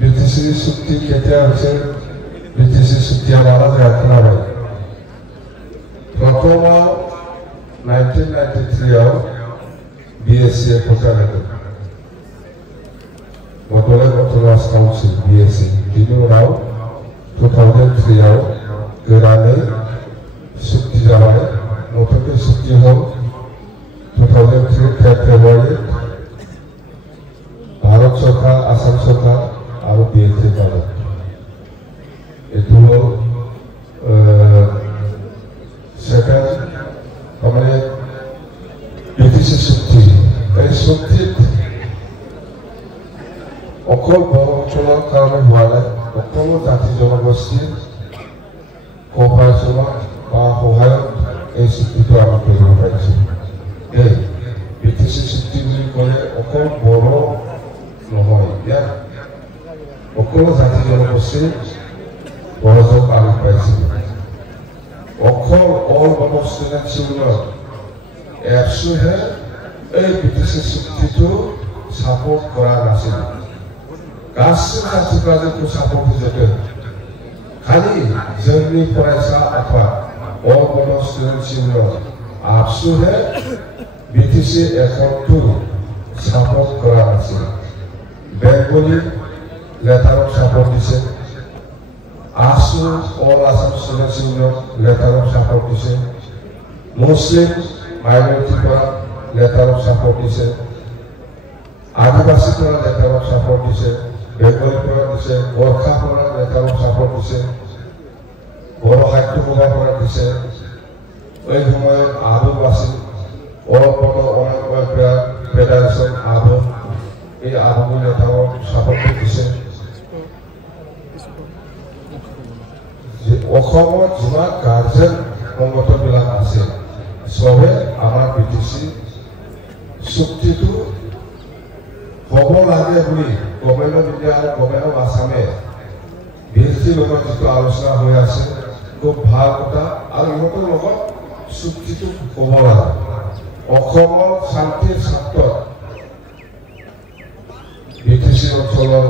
BTC চুক্তি কেতিয়া হৈছে BTC চুক্তি আমাৰ ৰাখনা হয় প্ৰথম 1993 BSc প্রচারিত বদলে বর্তমান কাউন্সিল BSc बिनि उनाव 2003 गोदानै চুক্তি जाबाय নতুনকৈ চুক্তি হ'ল 2003 ফেব্ৰুৱাৰী ভাৰত সরকার আসাম সরকার और BSc দ্বারা এটো হ'ল সেকেন্ড মানে BTC চুক্তি এই চুক্তিত অকল বৰঞ্চলৰ কাৰণে হোৱা নাই সকলো জাতি জনগোষ্ঠীৰ কোঅপাৰেশ্যনত বা সহায়ত এই চুক্তিটো আমি কৰিব পাৰিছোঁ এই BTC চুক্তি বুলি ক'লে অকল বড়ো নহয় ইয়াত সকলো জাতি জনগোষ্ঠীৰ সহযোগ আমি পাইছিলোঁ অকল অল বাবা ষ্টুডেণ্টছ ইউনিয়ন এপছুহে এই BTC চুক্তিটো সাপোর্ট করা নাছিল গাসিबो मानसिफ्रा जोंखौ सापर्ट होजोबदों खालि जोंनि फरायसा आफाद अल बड' स्टुडेन्टस इउनियन आबसुहे BTC एकाउन्टखौ सापर्ट करा नाছিল बेंगली लेटार अफ सापर्ट दिছে ASU all Assam students union letter of support दिছে मुस्लिम माइनरिटीफोरा लेटार अफ सापर्ट दिছে आदिवासीफोरा लेटार अफ सापर्ट दिছে बेंगलीफोरा दिছে गोरखाफोरा लेटार अफ सापर्ट दिছে बर' साहित्य सभाफोरा दिছে ओइ সময়ত आबो আছিল all Bodo' online welfare federation आबो এই आबोनि लेटार अफ सापर्ट दिছে যে অসমত যিমান গাৰ্জেন সংগঠনবিলাক আছে সবে আমাৰ BTC চুক্তিটো হ'ব লাগে বুলি গভৰ্ণমেণ্ট অফ ইণ্ডিয়া আৰু গভৰ্ণমেণ্ট অফ আসামে BSc লগত যিটো আলোচনা হৈ আছে খুব ভাল কথা আৰু ইহঁতৰ লগত চুক্তিটো হ'ব লাগে অসমৰ শান্তিৰ স্বাৰ্থত BTC অঞ্চলৰ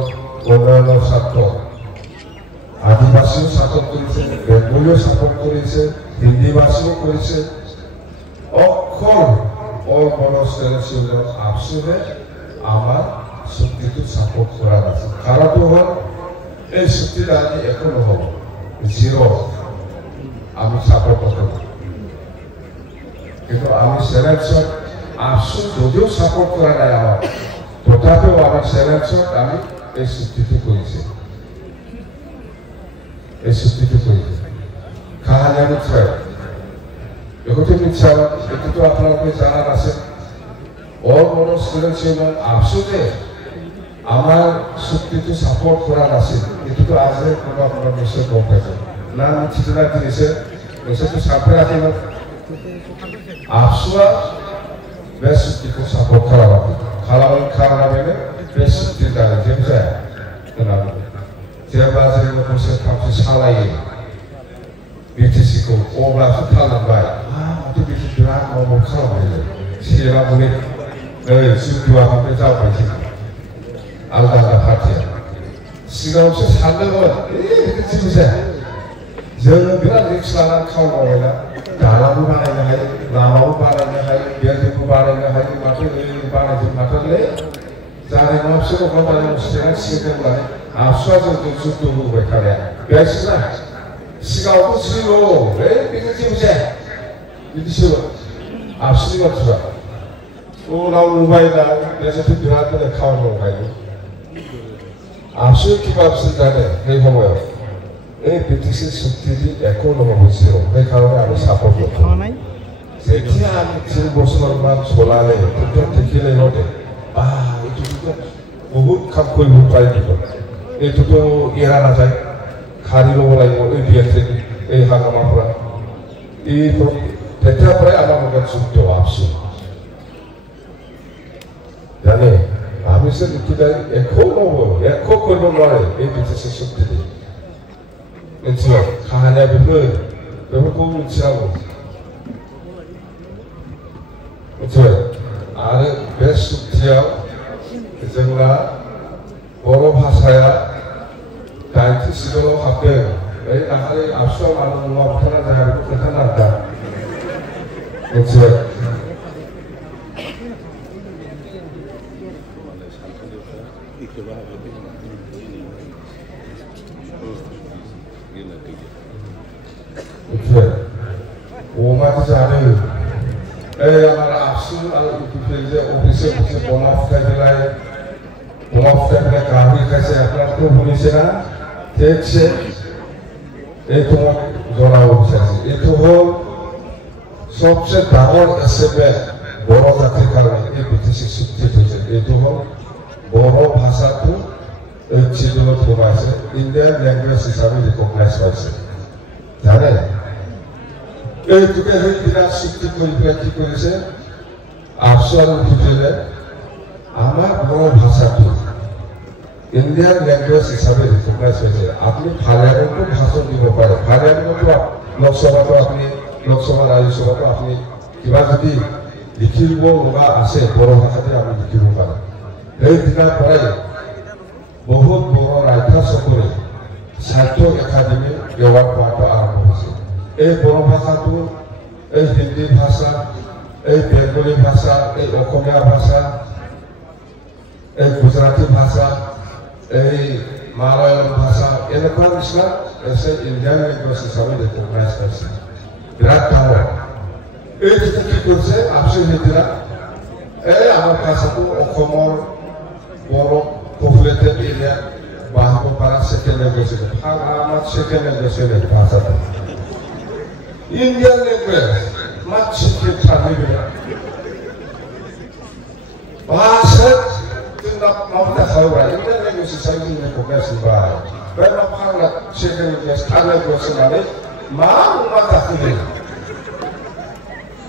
উন্নয়নৰ স্বাৰ্থত আদিবাসীও সাপোর্ট করেছে বেঙ্গলীও সাপোর্ট করেছে হিন্দিভাষীও করেছে অকল অল বড় স্টুডেন্টস ইউনিয়ন আবসুহে আমার চুক্তিটো সাপোর্ট করা নাছিল কাৰণটো হ'ল এই চুক্তিত আমি একো নহ'ব জিৰ' আমি সাপোৰ্ট নকৰোঁ কিন্তু আমি চেলেঞ্জত আবসু যদিও সাপোৰ্ট কৰা নাই আমাক তথাপিও আমাৰ চেলেঞ্জত আমি এই চুক্তিটো কৰিছে এই চুক্তিটো কৰিছে কাহানিয়ানো ট্ৰাইব একোটো নিশ্চয় এইটোতো আপোনালোকে জানা আছে অল বড়ো ষ্টুডেন্টছ ইউনিয়ন আবসুতে আমাৰ চুক্তিটো সাপোৰ্ট কৰা নাছিল এইটোতো আজি কোনো আপোনাৰ নিশ্চয় গম পাইছে না ঠিকনা দিছে নিশ্চয়তো সাপোৰ্ট ৰাখিব আবসুৱা बे चुक्तिखौ सापर्ट खालामाखै खालामाखैनो बे चुक्ति दारै जेबो जाया होननानै जेब्ला जोङो बोसोरथामसो सालायो BTC खौ अब्लासो थालांबाय माथो बिदि बिराद मावबाव खालामबाय सेरा मुनि नै सुखुवानिफ्राय जाबाय आलदा आलदा पार्टिया सिगाङावसो सानदोंमोन बिदि जेबो जाया जोङो बिराद रिक्स लानानै खामानि मावबायना दालांबो बानायनो हायो लामाबो बानायनो हायो बिल्डिंबो बानायनो हायो माथो बानायजोब माथोलै जानाय नङा बिसोर अखाबारि स्टेटआ सिगांलाय आबसुआ जोंखौ जुद्ध होबाय थानाया बेहायसो ना सिगाङावबो जिर' बिदि जेबो जाया बिदिसोमोन आबसुनि बाथ्रा उनाव नुबाय दा बेसोरथ' बिराद मोजां खामानि मावखायो आबसु किबा बिसोर जाने সেই সময়ত এই BTC চুক্তিটি একো নহ'ব জিৰ' সেইকাৰণে আমি ছাপোৰ্ট নকৰোঁ যেতিয়া আমি 3 বছৰমান চলালে তেতিয়া দেখিলে ইহঁতে এইটোতো বহুত কাম কৰিব পাৰিব এইটোতো এৰা নাযায় খাৰি ল'ব লাগিব এই BSc এই হাগামাৰ পৰা এই তেতিয়াৰ পৰাই আমাৰ লগত যুক্ত আবসু জানে আমি যে এতিয়া একো নহ'ব একো কৰিব নোৱাৰে এই BTC চুক্তিটি मिथिबाय काहानिया बेफोरखौ मिथिनांगौ मिथिबाय आरो बे सुक्तियाव जोंना बर' भाषाया 86 हाबदों बै दाखालि आबसुआव मानो मुवा बुथारना जाया बेखौ खोन्थानो आदा मिथिबाय मिथिबाय अमादि जादों हमारा आबसु आरो इउपिपिएल अफिसे बमा फुटायलाय गाहरी कैसे अपना तो पुलिसे ना ठीक से एक तो जोड़ा ऑफिसर एक तो हो सबसे दामों एसेबे बोरो जाति कारण एक बिटिश सुक्ति तो जे एक तो हो बोरो भाषा तो एक चीज़ों तो मासे इंडियन लैंग्वेज हिसाबे रिकॉग्नाइज वाइसे जाने एक तो क्या है बिना सुक्ति कोई प्रैक्टिस कोई से आफसोस उठेले आमार बोरो भाषा तो इंडियन लैंग्वेज हिसाबे रिकॉग्नाइज होते हैं आपने फालियान को भाषण दिनो पारे फालियान को तो लोकसभा तो आपने लोकसभा राज्यसभा तो आपने किबा जदि लिखिबो होगा आसे बोरो भाषाते आपने लिखिबो पारे এই দিনা পরে বহুত বড় রাইটার সকলে সাহিত্য একাডেমি এওয়ার্ড পাওয়া আরম্ভ হয়েছে এই বড় ভাষাটো এই হিন্দি ভাষা এই বেঙ্গলি ভাষা এই অসমীয়া ভাষা এই গুজরাটি ভাষা এই মালায়ালাম ভাষা এনেকুৱা নিচিনা এসে ইন্ডিয়ান ল্যাঙ্গুয়েজ হিসাবে ৰিকগনাইজ কৰিছে বিৰাট ডাঙৰ এই যেটা কি কৰিছে আপসি হেদিনা এই আমাৰ ভাষাটো অসমৰ বড় পপুলেটেড এৰিয়া বাহিব পাৰা সেকেন্ড ল্যাঙ্গুয়েজ আমাৰ সেকেন্ড ল্যাঙ্গুয়েজ ভাষাটো ইন্ডিয়ান ল্যাঙ্গুয়েজ মাছ কি থামিবে ভাষা tidak mau dah tahu lah. Ini kan yang saya ingin komunikasi baik. Baik apa nak second class, ada kursi mana? Mau mata kiri.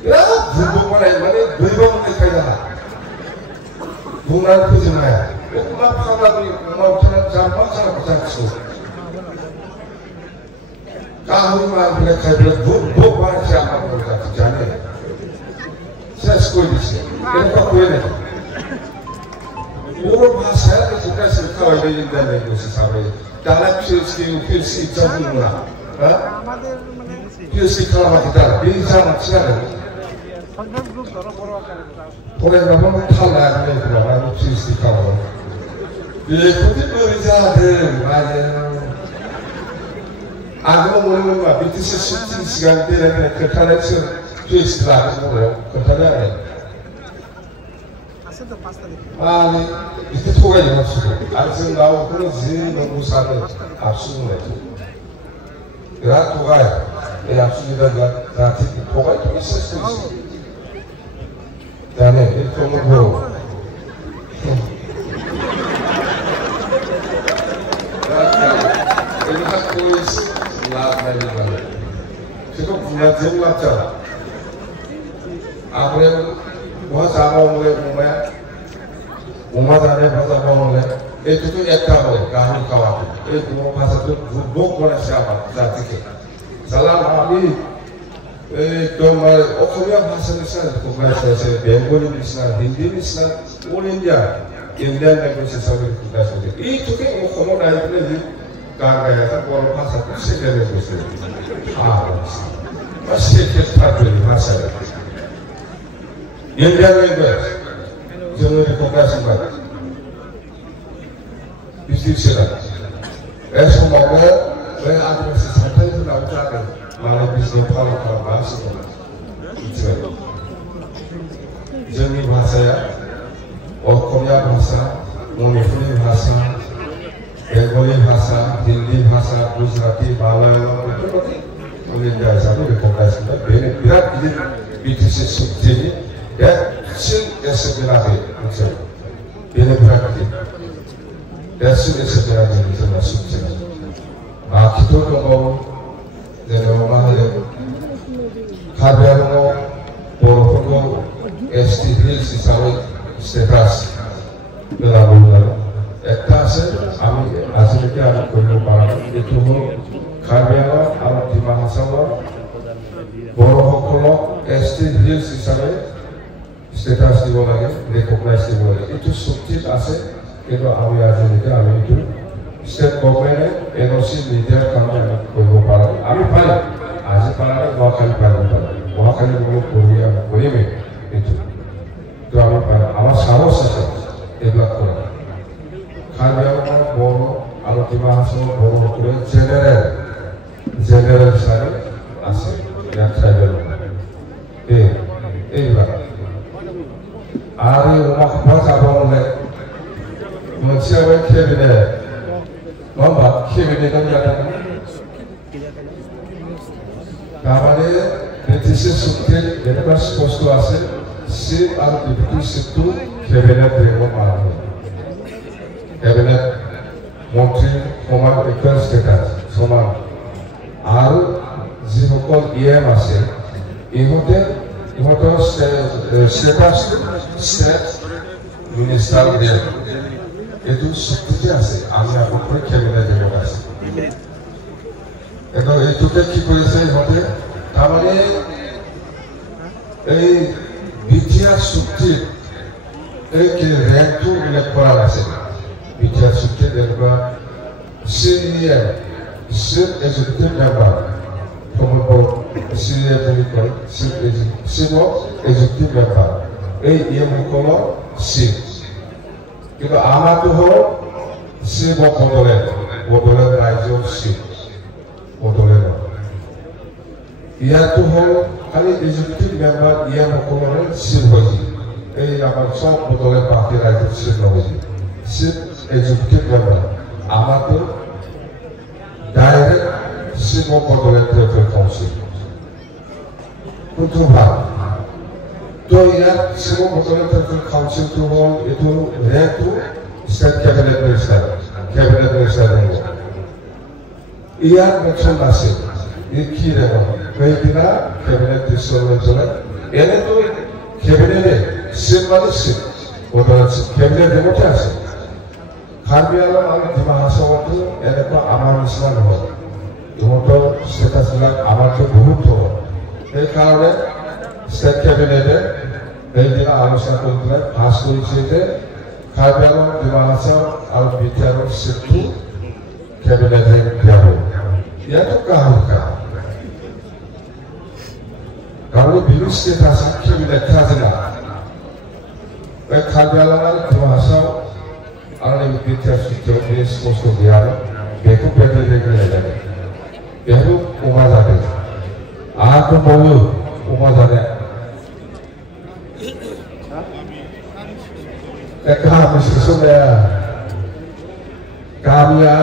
Ya, bukan mana beribau mana kaya. Bukan tu je mana. Apa nak ni? Mau cakap jampak sana bercakap so. Kau mana bila kaya bukan siapa bercakap jane. Saya sekolah di sini. Kenapa kau ini? बोरो भाषा के जितना सिखा हुआ है Indian language हिसाबे direct फिर सी चलना हाँ फिर सिखा हुआ किधर बीजा मच्छर है थोड़े बाबा में थाल आया है तो बाबा में फिर सिखा हुआ ये खुद ही बीजा है बाजे आगे मोने में बाबी जिसे सुची सिगार दे रहे हैं कटारे से फिर सिखा के बोले कटारे है 아니 이때 토가 있었어. 아무튼 나오고 그런 지 너무 사는 압수네. 그라 토가 이 압수가 다 토가 있을 수 있어. 다음에 이 통을 보고 이거 보이스 라벨이가 지금 분야 좀 맞잖아. 아무래도 뭐 잡아오는 뭐야? उमादाने भाषा बोलने एक तो एक का हो कहानी का वाक़ एक दो भाषा तो दो कोने से आप जाती के सलाम आमी एक तो हमारे ओखमिया भाषा निस्ना तो मैं से बेंगोली निस्ना हिंदी निस्ना ऑल इंडिया इंडियन लैंग्वेज से सब कुछ होते ये तो के ओखमो डाइट में जी कार गया था बोलो भाषा कुछ से करे कुछ हाँ बस ये क्या भाषा इंडियन लैंग्वेज जोंनि रिकगनाइज बाय बिस्टिक्सना ए समावनो बे आदिवासी सानथाइफोराव जादों मालाय बिजनेस फलो खालामगासिनो मिथिबाय जोंनि भाषाया असमिया भाषा मणिपुरी भाषा बेंगली भाषा हिंदी भाषा गुजराती मालायालाम बेफोरबायदि अल इन्डिया हिसाबै रिकगनाइज बाय बेनो बिराद गिदिर बिटिसि सुक्तिनि देरसिन एसेबेलाखै मोनसे बेनो बिराद गिदिर देरसिन एसेबेलाखै जोंना सुक्तिया आखिथ' दंबावो जेनेबा मा होनो कार्बि आंलंआव बर'फोरखौ एसटि हिल्स हिसाबै स्टेटास होनांगौ होननानै একটা আছে আমি আজিলৈকে আমি কৰিব পৰা নাই এইটো হ'ল কাৰ্বি আংলং আৰু ডিমা হাছাওৰ বড়োসকলক এছটি হিলছ হিচাপে স্ট্যাটাস দিব লাগে রেকগনাইজ দিব লাগে এইটো চুক্তিত আছে কিন্তু আমি আজিলৈকে আমি এইটো ষ্টেট গভৰ্ণমেণ্টে এনঅ'চি নিদিয়াৰ কাৰণে আমি কৰিব পৰা নাই আমি পাৰিম আজি পৰা নাই গুৱাহাটী পাৰিব পাৰিম গুৱাহাটী বহুত কৰিমেই এইটো তো আমি পাৰিম আমাৰ সাহস আছে এইবিলাক কৰা কাৰ্বি আংলঙৰ বড়ো আৰু ডিমা হাছাওৰ বড়োসকলে জেনেৰেল হিচাপে আছে ইয়াত ট্ৰাইবেল এইবিলাক আৰু অসমত যাব হ'লে मोनसेयाबो केबिनेट नङा होमबा केबिनेटआनो जादों तारमाने बिटिसि चुक्ति जेनेबा स्पष्ट আছে चिफ आरो डिप्युटि चिफखौ केबिनेट बेंगआव मावो केबिनेट मन्त्रि समान इकुवेल स्टेटास समान आरो যিসকল ইএম আছে ইহঁতৰ স্টেটাস স্টেট মিনিষ্টাৰ দিয়ে এইটো চুক্তিতে আছে আমি আপোনাৰ কেবিনেট বেংগত আছে এটা এইটোতে কি কৰিছে ইহঁতে তাৰমানে এই বিটিআৰ চুক্তিত এই ৰেংকটো উল্লেখ কৰা নাছিল বিটিআৰ চুক্তিত এনেকুৱা CM chief executive member CM বুলি কয় চিফ এক্সিকিউটিভ মেম্বাৰ এই ইএমসকলৰ চিফ কিন্তু আমাৰটো হ'ল চিফ অফ বড়োলেণ্ড ৰাজ্যৰ চিফ বড়োলেণ্ড ইয়াতো হ'ল খালি এক্সিকিউটিভ মেম্বাৰ ইএমসকলৰে চিফ হৈছে এই আমাৰ চব বড়োলেণ্ড বাকী ৰাজ্যৰ চিফ নহৈছে চিফ এক্সিকিউটিভ মেম্বাৰ আমাৰটো direct chief of Bodoland territorial council কোনটো ভাল তো ইয়াত চিফ অফ বড়োলেণ্ড টেৰিটৰিয়েল কাউন্সিলটো হ'ল এইটো ৰেংকটো ষ্টেট কেবিনেট মিনিষ্টাৰ হ'ব ইয়াত মেনশ্যন নাছিল এই কি ৰেংক সেইদিনা কেবিনেট ডিচিশ্যন লৈ চলে এনেতো কেবিনেটে চিফ মানে চিফ বড়োলেণ্ড চিফ কেবিনেট ৰেংকতে আছে কাৰ্বি আংলং আৰু ডিমা হাছাওতো এনেকুৱা আমাৰ নিচিনা নহয় ইহঁতৰ ষ্টেটাছবিলাক আমাতকৈ বহুত হ'ব সেইকাৰণে ষ্টেট কেবিনেটে সেইদিনা আলোচনা কৰি পেলাই পাছ কৰিছে যে কাৰ্বি আংলং ডিমা হাছাও আৰু বিটিআৰৰ চিটটো কেবিনেটে দিয়াব ইয়াতো কাহিনী কাৰণ বিহু ষ্টেটাছ কেবিনেট খাজিনা এই কাৰ্বি আংলং আৰু ডিমা হাছাও आरो बिटिआर चुक्तियाव बे स्पष्ट गैया बेखौ बेबायदि जादों बेहायबो अमा जादों आरो दंबावो अमा जानाया गामि सोसननाया गामिया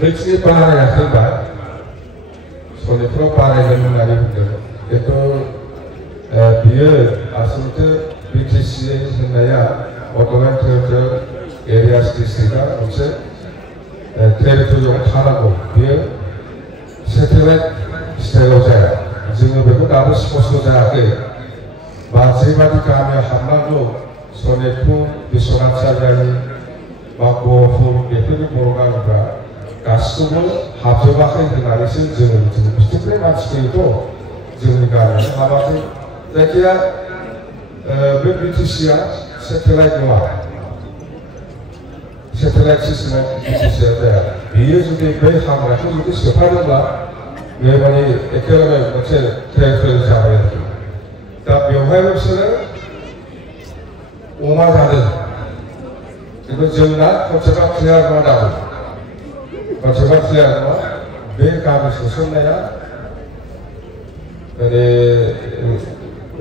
बैथिनि बारायाखैबा सनिफ्राव बारायगोन होननानै बुंदों खिन्थु बियो आसलथे बिटिसि होननाया बड'लेण्ड टेरिटरियेल एरियास डिस्ट्रिक्टआ मोनसे टेरिटरियाव थानांगौ बेयो सेटेलाइट स्टाइलाव जाया जोङो बेखौ दाबो स्पष्ट जायाखै बा जेबादि गामियाव हाबनांगौ सनितपुर बिश्वनाथ सारियालि बा गहपुर बेफोरनि बर' गामिफ्रा गासिखौबो हाबजोबाखै होननानैसो जोङो बिथिंनिफ्राय मानसि फैयोथ' जोंनि गामियाव हाबाखै जायखिया बे बिटिसिआ सेटेलाइट नङा सेटेलाइट सिस्टेमाव बिटिसिआ जाया बेयो जुदि बै हाग्राखौ जुदि सोफादोंब्ला बे माने एखेबारे मोनसे टेरिटरियेल जाबाय आरोखि दा बेवहाय बिसोरो अमा जादों खिन्थु जोंना कनसेप्टआ क्लियार नङा दाबो कनसेप्टआ क्लियार नङा बे गामि सोसननाया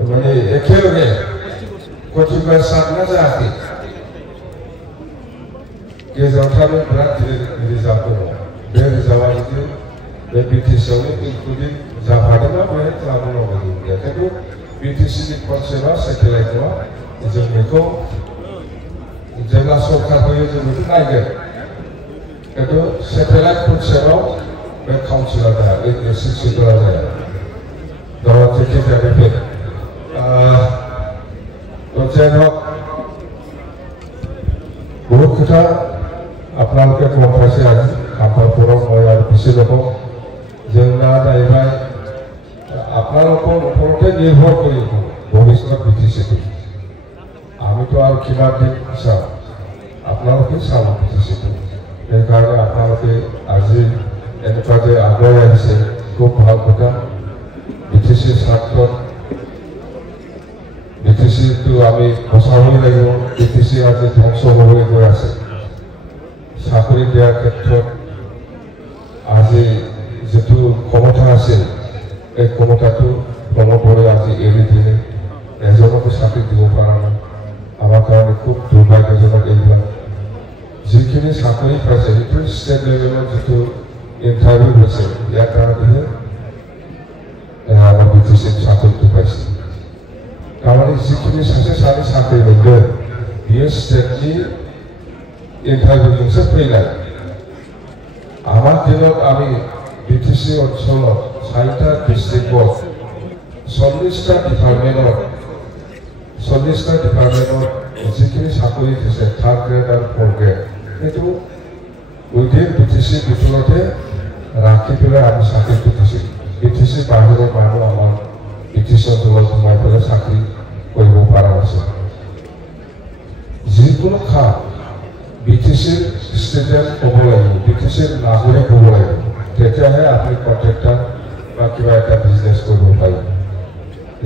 माने एखेबारे कतिपय सानना जायाखै गेजेराव थानो बिराद गिदिर रिजार्भ दङ बे रिजार्भआ जुदि बे बिटिसिआवनो इनक्लुडिं जाफादोंबा बेहाय खालामनांगौ गैया खिन्थु बिटिसिनि कनसेप्टआ सेटेलाइट नङा जों बेखौ जेब्ला सरकार होयो जों बेखौ नायगोन खिन्थु सेटेलाइट कनसेप्टआव बे काउन्सिलआ जाया एसिस्टेन्टफोरा जाया दा जेखि जाया बे बहुत खोथा आपनालोके गंफासे आज खामफारफोराव मैं आरो बिसोरखौ जोंना जाहैबाय आपनालोखौ न'खरते निर्भर करि ভবিষ্যৎ বিটিচিটো আমিতো আৰু কিমান দিন চাওঁ আপোনালোকে চাব বিটিচিটো সেইকাৰণে আপোনালোকে আজি এনেকুৱা যে আগুৱাই আহিছে খুব ভাল কথা বিটিচিৰ স্বাৰ্থত বিটিচিটো আমি বচাবই লাগিব বিটিচি আজি ধ্বংস হ'বলৈ গৈ আছে চাকৰি দিয়াৰ ক্ষেত্ৰত আজি যেটো ক্ষমতা আছিল এই ক্ষমতাটো প্ৰমোদৰে আজি এৰি দিলে এজনকো চাকৰি দিব পৰা নাই আমাৰ কাৰণে খুব দুৰ্ভাগ্যজনক এইবিলাক যিখিনি চাকৰি পাইছে সেইটো ষ্টেট লেভেলৰ যিটো ইণ্টাৰভিউ হৈছে ইয়াৰ কাৰণেহে আমাৰ বিটিচিত চাকৰিটো পাইছে তাৰমানে যিখিনি চাকৰি পাইছে বিয়ে ষ্টেটলি ইণ্টাৰভিউজोंसो फैनाय আমাৰ দিনত আমি বিটিসি অঞ্চলত 4টা ডিস্ট্ৰিক্টত 40টা ডিপাৰ্টমেন্টত যিখিনি চাকৰি দিছে 3rd গ্ৰেড আৰু 4th গ্ৰেড সেইটো উইদিন বিটিসি ভিতৰতে ৰাখি পেলাই আমি চাকৰিটো দিছোঁ বিটিসি বাহিৰৰ মানুহ আমাৰ বিটিসি অঞ্চলত সোমাই পেলাই চাকৰি কৰিব পৰা আছে যিকোনো কাম বিটিসিৰ ষ্টুডেণ্ট হ'ব লাগিব বিটিসিৰ নাগৰিক হ'ব লাগিব তেতিয়াহে আপুনি কণ্ট্ৰেক্টৰ বা কিবা এটা বিজনেছ কৰিব পাৰিব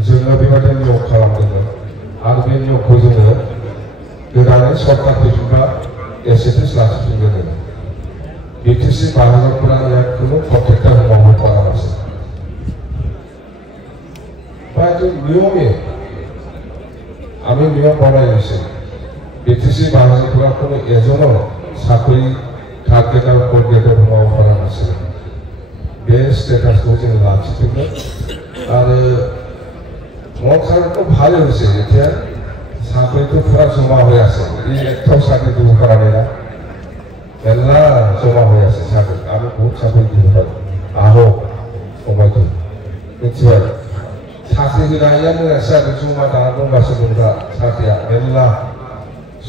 जोङो बेबायदि नियम खालामदोंमोन आरो बे नियमखौ जोङो गोदानै सरकार फैफिनबा एसेटिस लाखिफिनगोन बिटिसि बाहागोफोरा ইয়াত কোনো কণ্ট্ৰেক্টৰ मावनो পৰা নাছিল হয়তো নিয়মে আমি নিয়ম বনাই লৈছোঁ বিটিসি বাহাগোফोरा কোনো এজনৰ চাকৰি 3rd গ্ৰেড আৰু 4th গ্ৰেডৰ मावनो পৰা নাছিল बे स्टेटासखौ जों लाखिफिनगोन आरो মনখানটো ভাল হৈছে এতিয়া চাকৰিটো পুৰা জমা হৈ আছে এই একটাও চাকৰি দিব পৰা নাই না মেলা জমা হৈ আছে চাকৰি আমি বহুত চাকৰি দিব পাৰোঁ আহক সময়টো নিশ্চয় চাকৰি গিলায়াनो চাকৰি জমা দানা দंगासिनो दं दा साख्रिया मेला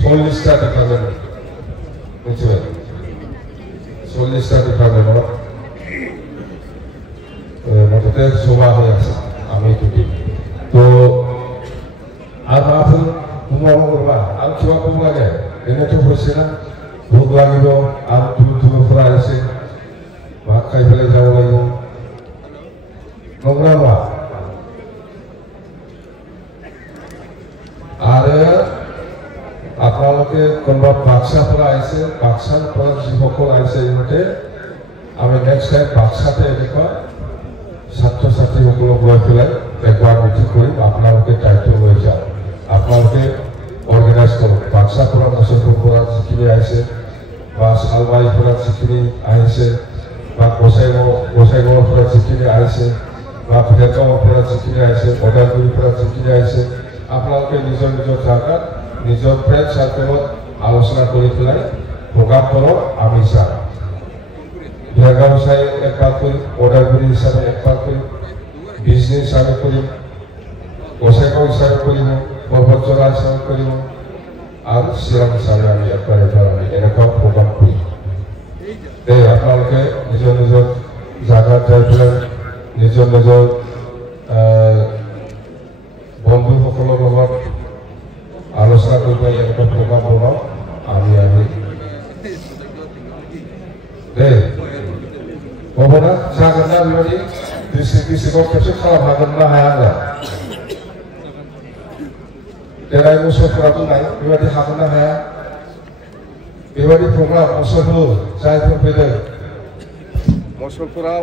40টা ডিপার্টমেন্ট নিশ্চয় 40টা ডিপার্টমেন্টত মতে জমা হৈ আছে আমি যদি तो आप बुंबावोबा आं किबा बुंनो लागे बेनोथ' होसेना भोग লাগিব आं दुरुफोरा एसे भाग खायफेले जाव লাগিব नंगौना नङा आरो আপোনালোকে কোনোবা বাক্সাফोरा এসে বাক্সাফोरा যিসকল আহিছে ইহঁতে আমি নেক্সট টাইম বাক্সাতে এনেকুৱা ছাত্ৰ ছাত্ৰীসকলক লৈ পেলাই একবার মিটিং করি আপনাদেরকে দায়িত্ব লয়ে যাও আপনাদেরকে অর্গানাইজ করো বাক্সাফोरा মুসলপুरफोरा जिखिनि आइছে বা सालबारिफोरा जिखिनि आइছে বা गोसाइगावफोरा जिखिनि आइছে বা भेरगावफोरा जिखिनि आइছে उदालगुरिफोरा जिखिनि आइছে আপনাদেরকে নিজৰ নিজৰ জায়গাত নিজৰ ফ্ৰেন্ড সাৰ্কেলত আলোচনা কৰি পেলাই প্রোগ্রাম করো আমি চাই भेरगाव हिसाबै एकबार करी उदालगुरि हिसाबै एकबार करी बिजनेस हिसाबै करिम गोसाइगाव हिसाबै करिम बरबतजरा हिसाबै करिम और चिरां हिसाबै आमी एकबार আমি এনেকুৱা প্ৰোগ্ৰাম কৰি আপনাদেৰকে নিজৰ নিজৰ জায়গাত যাই পেলাই নিজৰ নিজৰ বন্ধুসকলৰ লগত আলোচনা কৰি পেলাই এনেকুৱা প্রোগ্রাম বনাও আমি बबेना जागोन ना बेबायदि डिस्ट्रिक्टआव खेबसे खालामनो हागोन ना हाया होनना देलाय मुसलफोरा बुंनाय बेबायदि हागोन ना हाया बेबायदि प्रग्राम मुसलफोर जायफोर फैदों मुसलफोराव